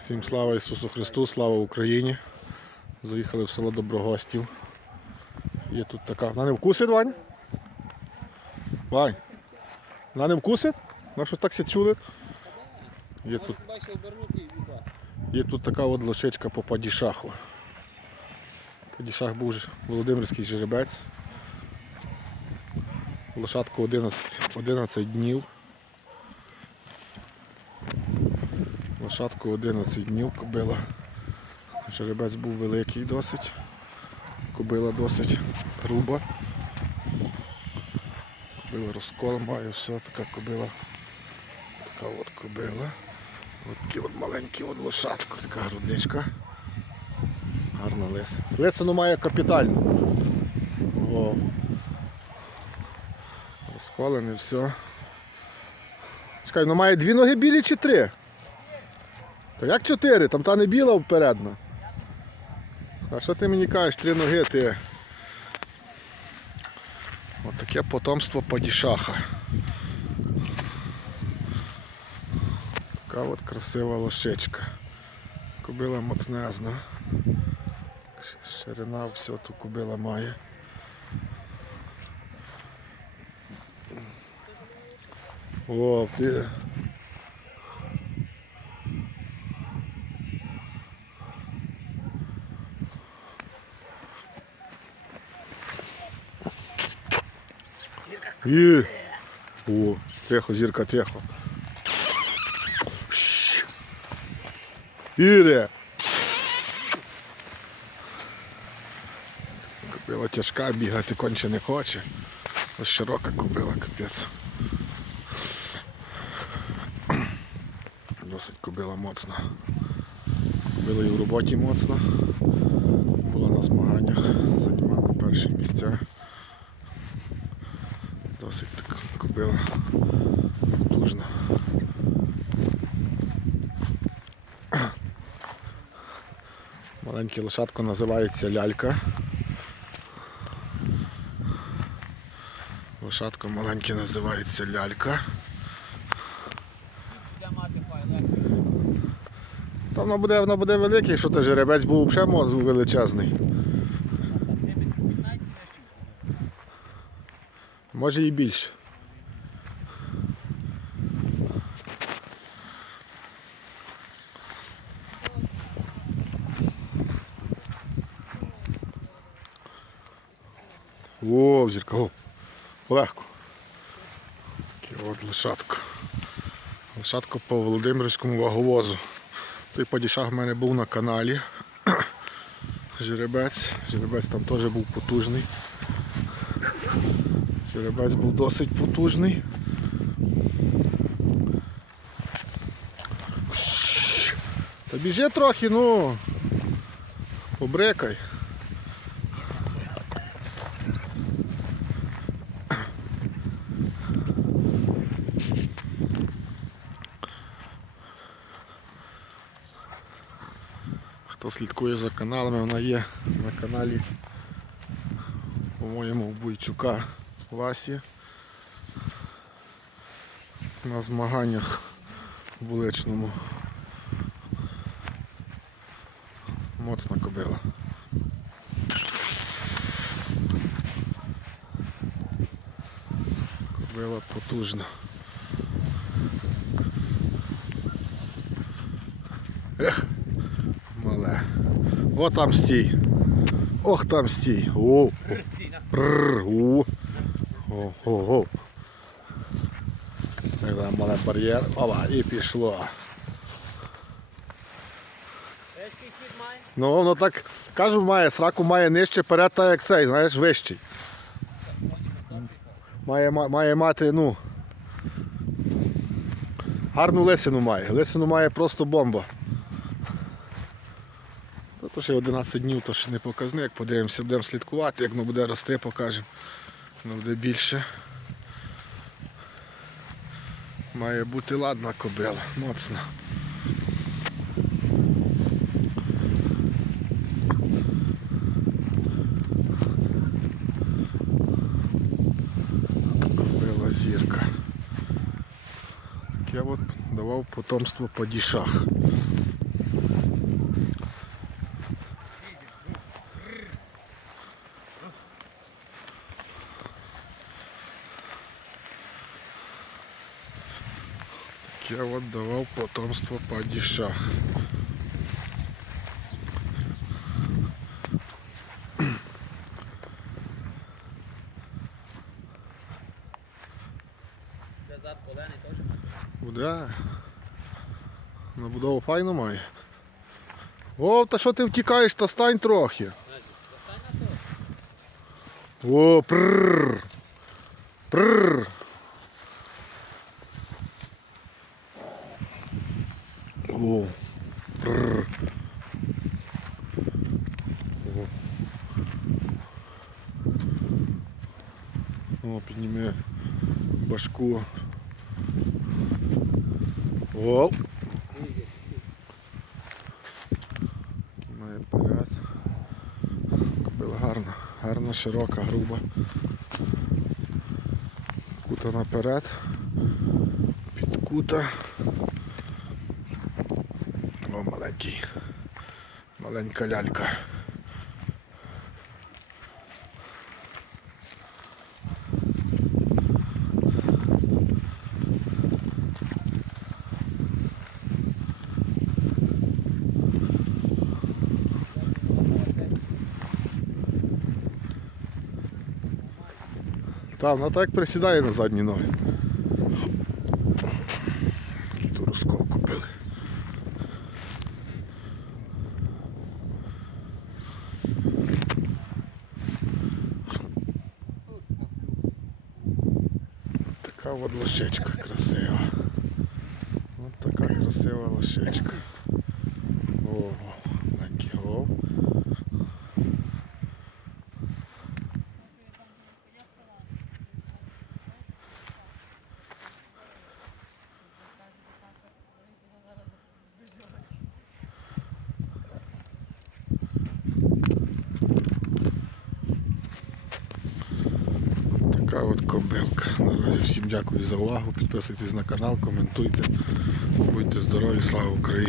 Всім слава Ісусу Христу, слава Україні. Заїхали в село Доброгостів. Є тут така. Вона не вкусить, Вань? Вань. Вона не вкусить? Вона щось так все чули? Є тут, є тут така от лошичка по падішаху. Падішах був Володимирський жеребець. Лошадку 11, 11 днів. Лошадку 11 днів кобила. Жеребець був великий досить. Кобила досить груба. Кобила розкол має, все, така кобила. Така от кобила. От такі от маленькі от лошадка, така грудничка. Гарна лиса. Лисину має капітально. О. Розколене все. Чекай, ну має дві ноги білі чи три? Та як чотири? Там та не біла впередна. А що ти мені кажеш, три ноги ти? От таке потомство падішаха. Така от красива лошичка. Кобила моцнезна. Ширина все ту кобила має. О, І. О, тихо, зірка, тихо. Іре. Купила тяжка, бігати конче не хоче. Ось широка купила, капець. Досить кобила моцна. Кобила і в роботі моцна. Була на змаганнях, займала перші місця. Досить така кобила потужна. Маленьке лошадко називається лялька. Лошадко маленьке називається лялька. Та воно буде, воно буде великий, що ти жеребець був взагалі величезний. Може і більше. О, зірка, о, легко. От лошадка. Лошадка по Володимирському ваговозу. Той падішах в мене був на каналі. Жеребець. Жеребець там теж був потужний. Жеребець був досить потужний. Та біжи трохи, ну. Побрекай. Хто слідкує за каналами, вона є на каналі, по-моєму, Буйчука Васі. На змаганнях в вуличному. Моцна кобила. Кобила потужна. Ех, мале. О там стій. Ох там стій. О, о. Прррр, о. Там мале бар'єр. Ова, і пішло. Ну воно так, кажу, має, сраку має нижче перед, так як цей, знаєш, вищий. Має, має мати, ну. Гарну лисину має. Лисину має просто бомба. Та то ще 11 днів, то ще не показник. Подивимося, будемо слідкувати, як воно буде рости, покажемо. Воно буде більше. Має бути ладна кобила, моцна. Кобила зірка. Я от давав потомство падішах. Хозяйство падіша. Де зад колений теж має. Буде. Набудову файно має. О, та що ти втікаєш, та стань трохи. О, прррр. Прррр. О. О. Підніми башку. О. Має поряд. Кобила гарна, гарна, широка, груба. Кута наперед. Підкута. О, маленький. Маленька лялька. Та, вона так присідає на задні ноги. Така от лошечка красива. Ось така красива лошечка. О, такий гол. Така от кобилка. Наразі всім дякую за увагу. Підписуйтесь на канал, коментуйте. Будьте здорові, слава Україні!